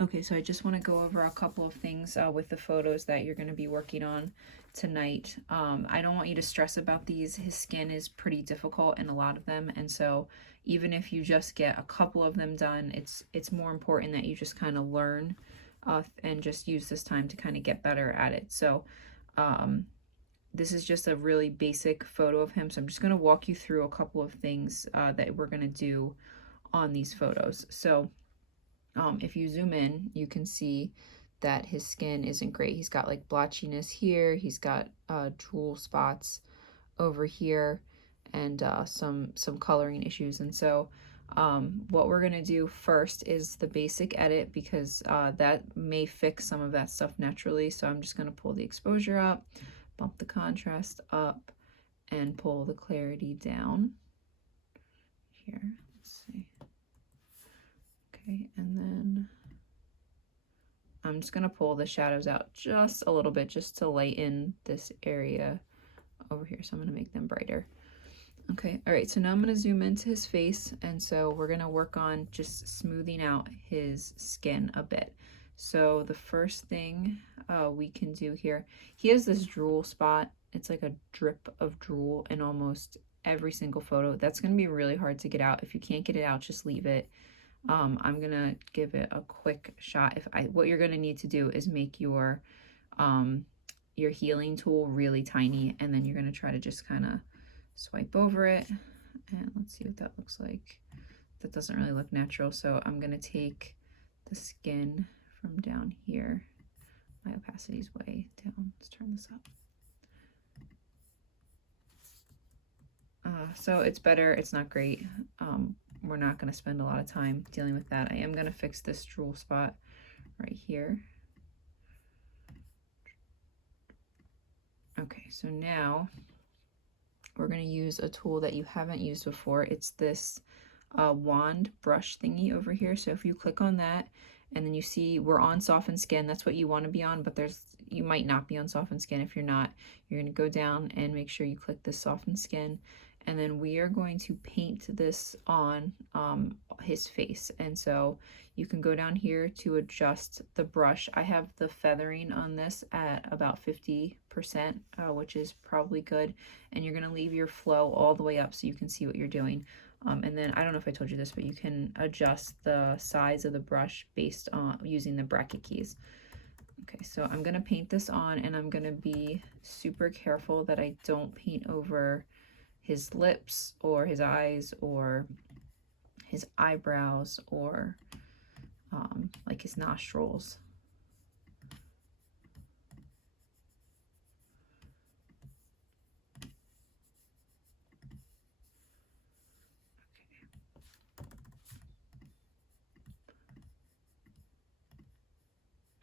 Okay, so I just want to go over a couple of things with the photos that you're going to be working on tonight. I don't want you to stress about these. His skin is pretty difficult in a lot of them, and so even if you just get a couple of them done, it's more important that you just kind of learn and just use this time to kind of get better at it. So this is just a really basic photo of him. So I'm just going to walk you through a couple of things that we're going to do on these photos. So if you zoom in, you can see that his skin isn't great. He's got like blotchiness here. He's got drool spots over here, and some coloring issues. And so what we're gonna do first is the basic edit, because that may fix some of that stuff naturally. So I'm just gonna pull the exposure up, bump the contrast up, and pull the clarity down here. Let's see. Okay, and then I'm just gonna pull the shadows out just a little bit just to lighten this area over here. So I'm gonna make them brighter. Okay, all right, so now I'm gonna zoom into his face, and so we're gonna work on just smoothing out his skin a bit. So the first thing we can do here, he has this drool spot. It's like a drip of drool in almost every single photo. That's gonna be really hard to get out. If you can't get it out, just leave it. I'm gonna give it a quick shot. What you're gonna need to do is make your healing tool really tiny, and then you're gonna try to just kind of swipe over it, and let's see what that looks like. That doesn't really look natural, so I'm gonna take the skin from down here. My opacity is way down. Let's turn this up. So it's better. It's not great. We're not going to spend a lot of time dealing with that. I am going to fix this drool spot right here. Okay, so now we're going to use a tool that you haven't used before. It's this wand brush thingy over here. So if you click on that, and then you see we're on softened skin, that's what you want to be on, but you might not be on softened skin. If you're not, you're going to go down and make sure you click this softened skin, and then we are going to paint this on his face. And so you can go down here to adjust the brush. I have the feathering on this at about 50%, which is probably good, and you're going to leave your flow all the way up so you can see what you're doing. And then I don't know if I told you this, but you can adjust the size of the brush based on using the bracket keys. Okay, so I'm gonna paint this on, and I'm gonna be super careful that I don't paint over his lips or his eyes or his eyebrows or like his nostrils.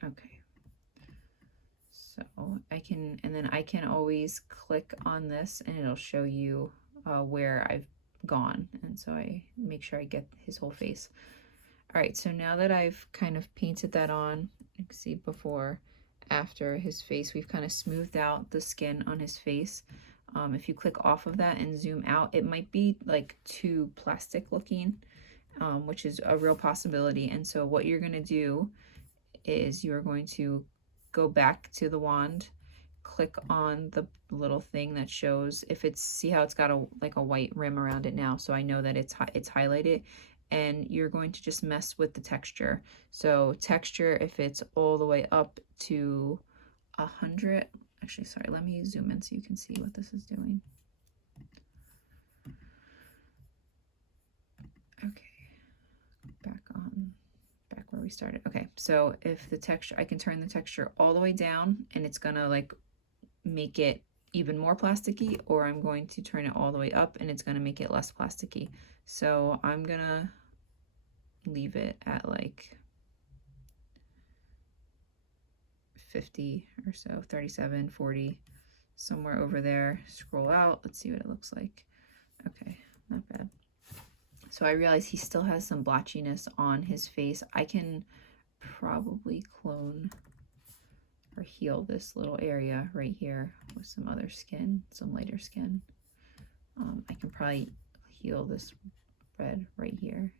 Okay, so I can always click on this and it'll show you where I've gone, and so I make sure I get his whole face. All right, so now that I've kind of painted that on, you can see before, after his face, we've kind of smoothed out the skin on his face. If you click off of that and zoom out, it might be like too plastic looking, which is a real possibility. And so what you're gonna do is you're going to go back to the wand, click on the little thing that shows if it's, see how it's got like a white rim around it now, so I know that it's highlighted, and you're going to just mess with the texture. So texture, if it's all the way up to 100, actually sorry, let me zoom in so you can see what this is doing. Okay, back where we started. Okay, so if the texture, I can turn the texture all the way down and it's gonna like make it even more plasticky, or I'm going to turn it all the way up and it's gonna make it less plasticky. So I'm gonna leave it at like 50 or so, 37, 40, somewhere over there. Scroll out, let's see what it looks like. Okay, not bad. So I realize he still has some blotchiness on his face. I can probably clone or heal this little area right here with some other skin, some lighter skin. I can probably heal this red right here.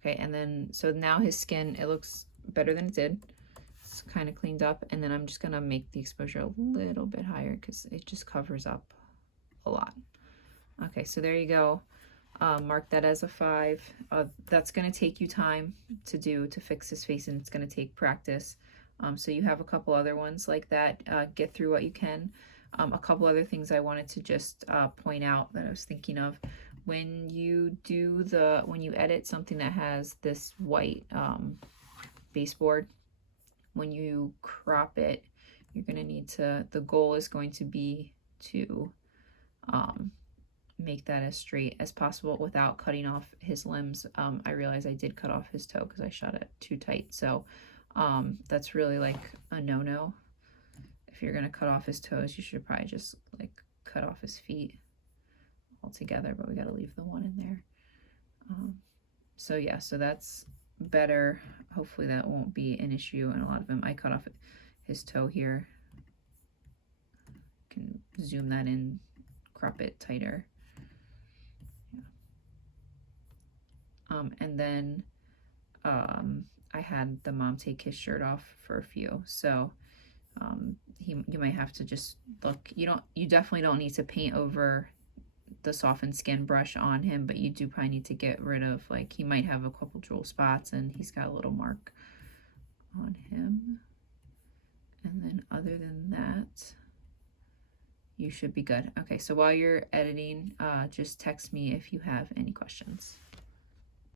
Okay, and then, so now his skin, it looks better than it did. It's kind of cleaned up, and then I'm just gonna make the exposure a little bit higher because it just covers up a lot. Okay, so there you go. Mark that as a 5. That's gonna take you time to fix his face, and it's gonna take practice. So you have a couple other ones like that. Get through what you can. A couple other things I wanted to just point out that I was thinking of. When you edit something that has this white baseboard, when you crop it, you're going to need to, the goal is going to be to make that as straight as possible without cutting off his limbs. I realized I did cut off his toe because I shot it too tight. So that's really like a no-no. If you're going to cut off his toes, you should probably just like cut off his feet altogether, but we got to leave the one in there. So yeah, so that's better. Hopefully that won't be an issue. And a lot of them, I cut off his toe here. Can zoom that in, crop it tighter. Yeah. And then I had the mom take his shirt off for a few. So you might have to just look. You definitely don't need to paint over the softened skin brush on him, but you do probably need to get rid of, like, he might have a couple drool spots and he's got a little mark on him. And then other than that, you should be good. Okay, so while you're editing, just text me if you have any questions.